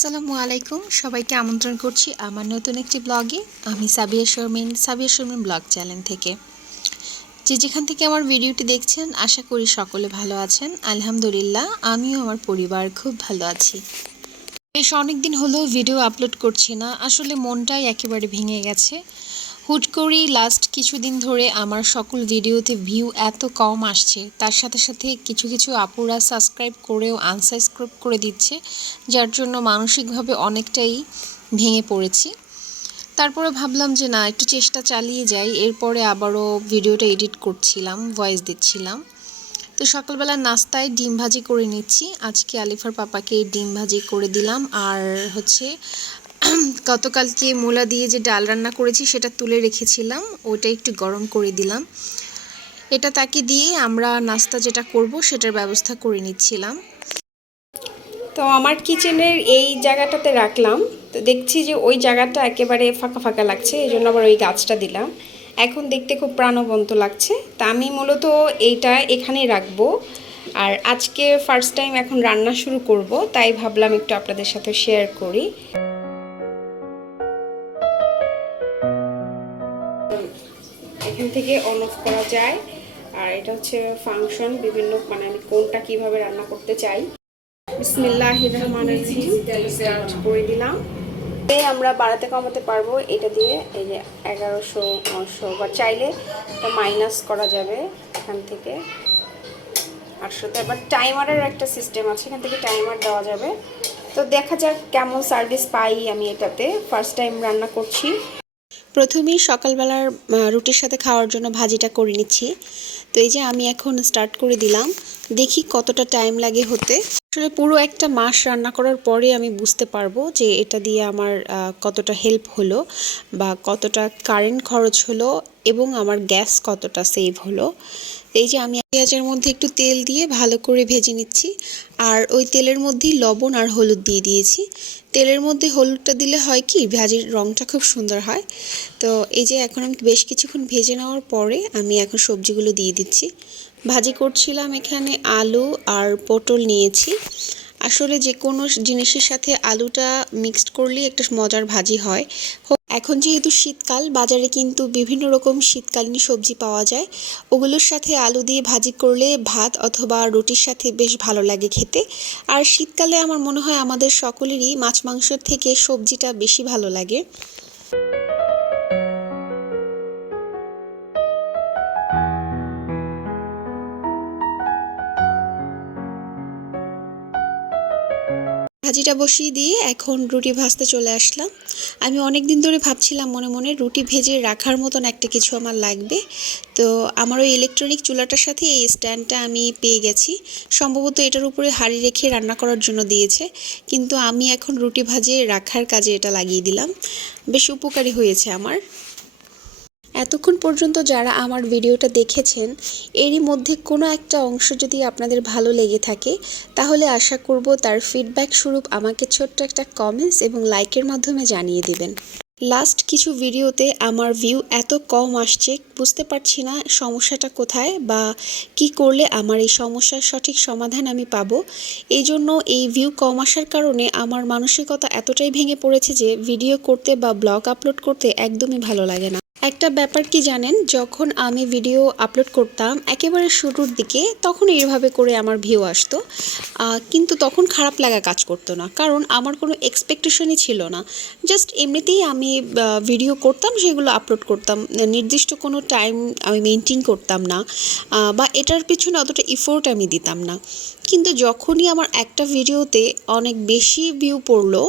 আসসালামু আলাইকুম সবাইকে আমন্ত্রণ করছি আমার নতুন একটি ব্লগে। আমি সাবিয়া শর্মিন ব্লগ চ্যানেল থেকে। যেখান থেকে আমার ভিডিওটি দেখছেন আশা করি সকলে ভালো আছেন। আলহামদুলিল্লাহ আমিও আমার পরিবার খুব ভালো আছি। বেশ অনেকদিন হলো ভিডিও আপলোড করছি না, আসলে মনটাই একেবারে ভেঙে গেছে। হুট করেই লাস্ট কিছুদিন ধরে আমার সকল ভিডিওতে ভিউ এত কম আসছে, তার সাথে সাথে কিছু আপুরা সাবস্ক্রাইব করেও আনসাবস্ক্রাইব করে দিচ্ছে, যার জন্য মানসিকভাবে অনেকটাই ভেঙে পড়েছি। তারপরে ভাবলাম যে না, একটু চেষ্টা চালিয়ে যাই। এরপরে আবারও ভিডিওটা এডিট করছিলাম, ভয়েস দিচ্ছিলাম। তো সকালবেলা নাস্তায় ডিম ভাজি করে নিচ্ছি। আজকে আলিফার পাপাকে ডিম ভাজি করে দিলাম, আর গতকালকে মূলা দিয়ে যে ডাল রান্না করেছি সেটা তুলে রেখেছিলাম, ওটা একটু গরম করে দিলাম। এটা তাকে দিয়ে আমরা নাস্তা যেটা করব সেটার ব্যবস্থা করে নিচ্ছিলাম। তো আমার কিচেনের এই জায়গাটাতে রাখলাম, তো দেখছি যে ওই জায়গাটা একেবারে ফাঁকা ফাঁকা লাগছে, এই জন্য আবার ওই গাছটা দিলাম। এখন দেখতে খুব প্রাণবন্ত লাগছে, তা আমি মূলত এইটা এখানেই রাখবো। আর আজকে ফার্স্ট টাইম এখন রান্না শুরু করব, তাই ভাবলাম একটু আপনাদের সাথে শেয়ার করি। এখান থেকে অন অফ করা যায়, আর এটা হচ্ছে ফাংশন বিভিন্ন, মানে আমি কোনটা কিভাবে রান্না করতে চাই। বিসমিল্লাহির রহমানির রহিম স্টার্ট করে দিলাম। আমরা বাড়াতে কমাতে পারবো এটা দিয়ে। এই যে 1100 900, বা চাইলে এটা মাইনাস করা যাবে এখান থেকে 800তে। আবার টাইমারের একটা সিস্টেম আছে, এখান থেকে টাইমার দেওয়া যাবে। তো দেখা যাক কেমন সার্ভিস পাই আমি এটাতে, ফার্স্ট টাইম রান্না করছি। প্রথমেই সকালবেলার রুটির সাথে খাওয়ার জন্য ভাজিটা করে নিচ্ছি। তো এই যে আমি এখন স্টার্ট করে দিলাম, দেখি কতটা টাইম লাগে হতে। আসলে পুরো একটা মাস রান্না করার পরে আমি বুঝতে পারবো যে এটা দিয়ে আমার কতটা হেল্প হলো, বা কতটা কারেন্ট খরচ হলো, এবং আমার গ্যাস কতটা সেভ হলো। এই যে আমি পেঁয়াজের মধ্যে একটু তেল দিয়ে ভালো করে ভেজে নিচ্ছি, আর ওই তেলের মধ্যেই লবণ আর হলুদ দিয়ে দিয়েছি। তেলের মধ্যে হলুদটা দিলে হয় কি, ভাজির রঙটা খুব সুন্দর হয়। তো এই যে এখন আমি বেশ কিছুক্ষণ ভেজে নেওয়ার পরে আমি এখন সবজিগুলো দিয়ে দিচ্ছি। ভাজি করছিলাম এখানে আলু আর পটল নিয়েছি। আসলে যে কোনো জিনিসের সাথে আলুটা মিক্সড করলেই একটা মজার ভাজি হয়। এখন যেহেতু শীতকাল, বাজারে কিন্তু বিভিন্ন রকম শীতকালীন সবজি পাওয়া যায়, ওগুলোর সাথে আলু দিয়ে ভাজি করলে ভাত অথবা রুটির সাথে বেশ ভালো লাগে খেতে। আর শীতকালে আমার মনে হয় আমাদের সকলেরই মাছ মাংসের থেকে সবজিটা বেশি ভালো লাগে। ভাজিটা বসিয়ে দিয়ে এখন রুটি ভাজতে চলে আসলাম। আমি অনেক দিন ধরে ভাবছিলাম মনে মনে রুটি ভেজে রাখার মতন একটা কিছু আমার লাগবে। তো আমার ওই ইলেকট্রনিক চুলাটার সাথে এই স্ট্যান্ডটা আমি পেয়ে গেছি। সম্ভবত এটার উপরে হাঁড়ি রেখে রান্না করার জন্য দিয়েছে, কিন্তু আমি এখন রুটি ভাজে রাখার কাজে এটা লাগিয়ে দিলাম। বেশ উপকারী হয়েছে আমার। এতক্ষণ পর্যন্ত যারা আমার ভিডিওটা দেখেছেন, এরই মধ্যে কোনো একটা অংশ যদি আপনাদের ভালো লেগে থাকে, তাহলে আশা করব তার ফিডব্যাক স্বরূপ আমাকে ছোট্ট একটা কমেন্টস এবং লাইকের মাধ্যমে জানিয়ে দেবেন। লাস্ট কিছু ভিডিওতে আমার ভিউ এত কম আসছে, বুঝতে পারছি না সমস্যাটা কোথায়, বা কি করলে আমার এই সমস্যার সঠিক সমাধান আমি পাবো। এই জন্য এই ভিউ কম আসার কারণে আমার মানসিকতা এতটাই ভেঙে পড়েছে যে ভিডিও করতে বা ব্লগ আপলোড করতে একদমই ভালো লাগে না। একটা ব্যাপার কি জানেন, যখন আমি ভিডিও আপলোড করতাম একেবারে শুরুর দিকে, তখন এইভাবে করে আমার ভিউ আসতো, কিন্তু তখন খারাপ লাগা কাজ করতো না, কারণ আমার কোনো এক্সপেকটেশনই ছিল না। জাস্ট এমনিতেই আমি ভিডিও করতাম, সেগুলো আপলোড করতাম, নির্দিষ্ট কোনো টাইম আমি মেনটেন করতাম না, বা এটার পিছনে অতটা এফোর্ট আমি দিতাম না। কিন্তু যখনই আমার একটা ভিডিওতে অনেক বেশি ভিউ পড়লো,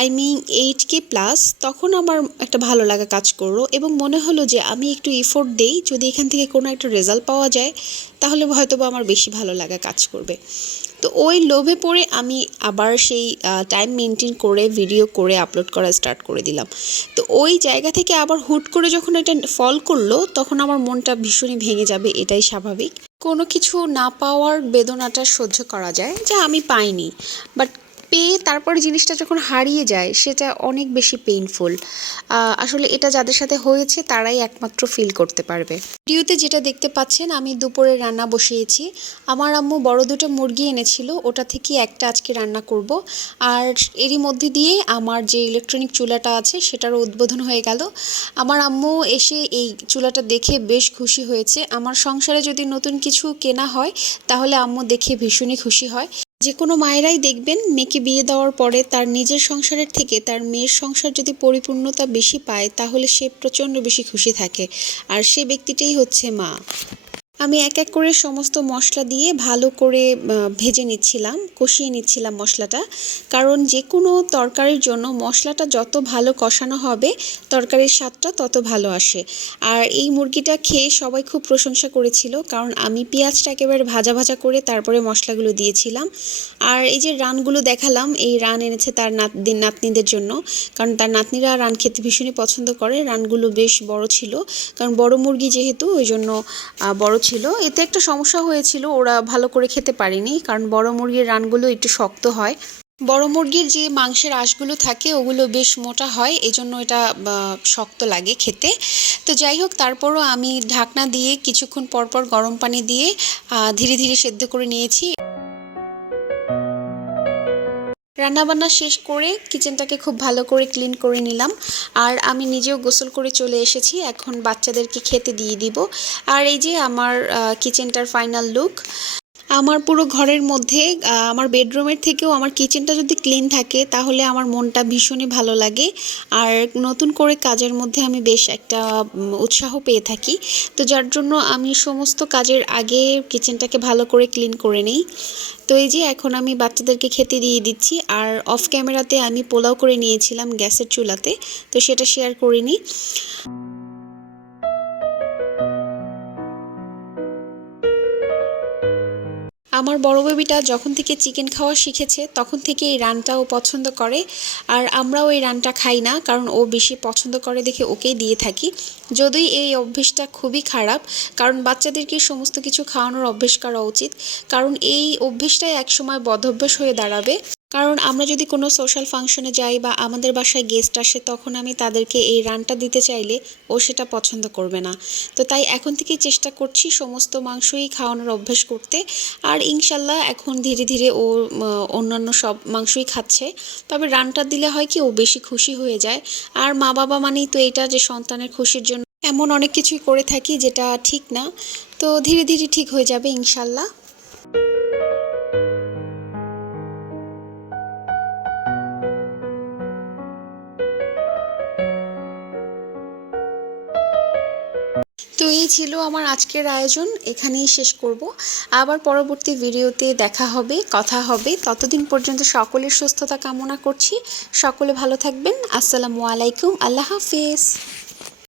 আই মিন 8K প্লাস, তখন আমার একটা ভালো লাগা কাজ করলো, এবং মনে হলো যে আমি একটু এফোর্ট দেই, যদি এখান থেকে কোনো একটা রেজাল্ট পাওয়া যায় তাহলে হয়তো বা আমার বেশি ভালো লাগা কাজ করবে। তো ওই লোভে পড়ে আমি আবার সেই টাইম মেনটেন করে ভিডিও করে আপলোড করা স্টার্ট করে দিলাম। তো ওই জায়গা থেকে আবার হুট করে যখন এটা ফল করলো, তখন আমার মনটা ভীষণই ভেঙে যাবে, এটাই স্বাভাবিক। কোনো কিছু না পাওয়ার বেদনাটা সহ্য করা যায়, যা আমি পাইনি, বাট পেয়ে তারপরে জিনিসটা যখন হারিয়ে যায় সেটা অনেক বেশি পেইনফুল। আসলে এটা যাদের সাথে হয়েছে তারাই একমাত্র ফিল করতে পারবে। ভিডিওতে যেটা দেখতে পাচ্ছেন আমি দুপুরে রান্না বসিয়েছি। আমার আম্মু বড় দুটো মুরগি এনেছিল, ওটা থেকে একটা আজকে রান্না করব। আর এরই মধ্যে দিয়ে আমার যে ইলেকট্রনিক চুলাটা আছে সেটারও উদ্বোধন হয়ে গেল। আমার আম্মু এসে এই চুলাটা দেখে বেশ খুশি হয়েছে। আমার সংসারে যদি নতুন কিছু কেনা হয় তাহলে আম্মু দেখে ভীষণই খুশি হয়। যে কোনো মায়েরাই দেখবেন মেয়েকে বিয়ে দেওয়ার পরে তার নিজের সংসারের থেকে তার মেয়ের সংসার যদি পরিপূর্ণতা বেশি পায় তাহলে সে প্রচণ্ড বেশি খুশি থাকে, আর সে ব্যক্তিটাই হচ্ছে মা। আমি এক এক করে সমস্ত মশলা দিয়ে ভালো করে ভেজে নিচ্ছিলাম, কষিয়ে নিচ্ছিলাম মশলাটা। কারণ যে কোনো তরকারির জন্য মশলাটা যত ভালো কষানো হবে তরকারির স্বাদটা তত ভালো আসে। আর এই মুরগিটা খেয়ে সবাই খুব প্রশংসা করেছিল, কারণ আমি পেঁয়াজটা একেবারে ভাজা ভাজা করে তারপরে মশলাগুলো দিয়েছিলাম। আর এই যে রানগুলো দেখালাম, এই রান এনেছে তার নাতনিদের জন্য, কারণ তার নাতনিরা রান খেতে ভীষণই পছন্দ করে। রানগুলো বেশ বড় ছিল, কারণ বড় মুরগি যেহেতু ওই জন্য বড় ছিল। এতে একটা সমস্যা হয়েছিল, ওরা ভালো করে খেতে পারেনি, কারণ বড় মুরগির রানগুলো একটু শক্ত হয়। বড় মুরগির যে মাংসের আঁশগুলো থাকে ওগুলো বেশ মোটা হয়, এজন্য এটা শক্ত লাগে খেতে। তো যাই হোক, তারপরও আমি ঢাকনা দিয়ে কিছুক্ষণ পরপর গরম পানি দিয়ে ধীরে ধীরে সেদ্ধ করে নিয়েছি। রান্নাবান্না শেষ করে কিচেনটাকে খুব ভালো করে ক্লিন করে নিলাম, আর আমি নিজেও গোসল করে চলে এসেছি। এখন বাচ্চাদেরকে খেতে দিয়ে দিব। আর এই যে আমার কিচেনটার ফাইনাল লুক। আমার পুরো ঘরের মধ্যে আমার বেডরুমের থেকেও আমার কিচেনটা যদি ক্লিন থাকে তাহলে আমার মনটা ভীষণই ভালো লাগে, আর নতুন করে কাজের মধ্যে আমি বেশ একটা উৎসাহ পেয়ে থাকি। তো যার জন্য আমি সমস্ত কাজের আগে কিচেনটাকে ভালো করে ক্লিন করে নিই। তো এই যে এখন আমি বাচ্চাদেরকে খেতে দিয়ে দিচ্ছি। আর অফ ক্যামেরাতে আমি পোলাও করে নিয়েছিলাম গ্যাসের চুলাতে, তো সেটা শেয়ার করিনি। আমার বড় বেবিটা যখন থেকে চিকেন খাওয়া শিখেছে তখন থেকে এই রানটাও পছন্দ করে, আর আমরাও এই রানটা খাই না, কারণ ও বেশি পছন্দ করে দেখে ওকেই দিয়ে থাকি। যদিও এই অভ্যেসটা খুবই খারাপ, কারণ বাচ্চাদেরকে সমস্ত কিছু খাওয়ানোর অভ্যেস করা উচিত, কারণ এই অভ্যেসটাই একসময় বদঅভ্যাস হয়ে দাঁড়াবে। কারণ আমরা যদি কোনো সোশ্যাল ফাংশনে যাই বা আমাদের বাসায় গেস্ট আসে তখন আমি তাদেরকে এই রানটা দিতে চাইলে ও সেটা পছন্দ করবে না। তো তাই এখন থেকেই চেষ্টা করছি সমস্ত মাংসই খাওয়ানোর অভ্যেস করতে। আর ইনশাল্লাহ এখন ধীরে ধীরে ও অন্যান্য সব মাংসই খাচ্ছে। তবে রানটা দিলে হয় কি ও বেশি খুশি হয়ে যায়। আর মা বাবা মানেই তো এটা যে সন্তানের খুশির জন্য এমন অনেক কিছুই করে থাকি যেটা ঠিক না। তো ধীরে ধীরে ঠিক হয়ে যাবে ইনশাল্লাহ। তো এই ছিল আমার আজকের আয়োজন, এখানেই শেষ করব। আবার পরবর্তী ভিডিওতে দেখা হবে, কথা হবে। ততদিন পর্যন্ত সকলের সুস্থতা কামনা করছি। সকলে ভালো থাকবেন। আসসালামু আলাইকুম। আল্লাহ হাফেজ।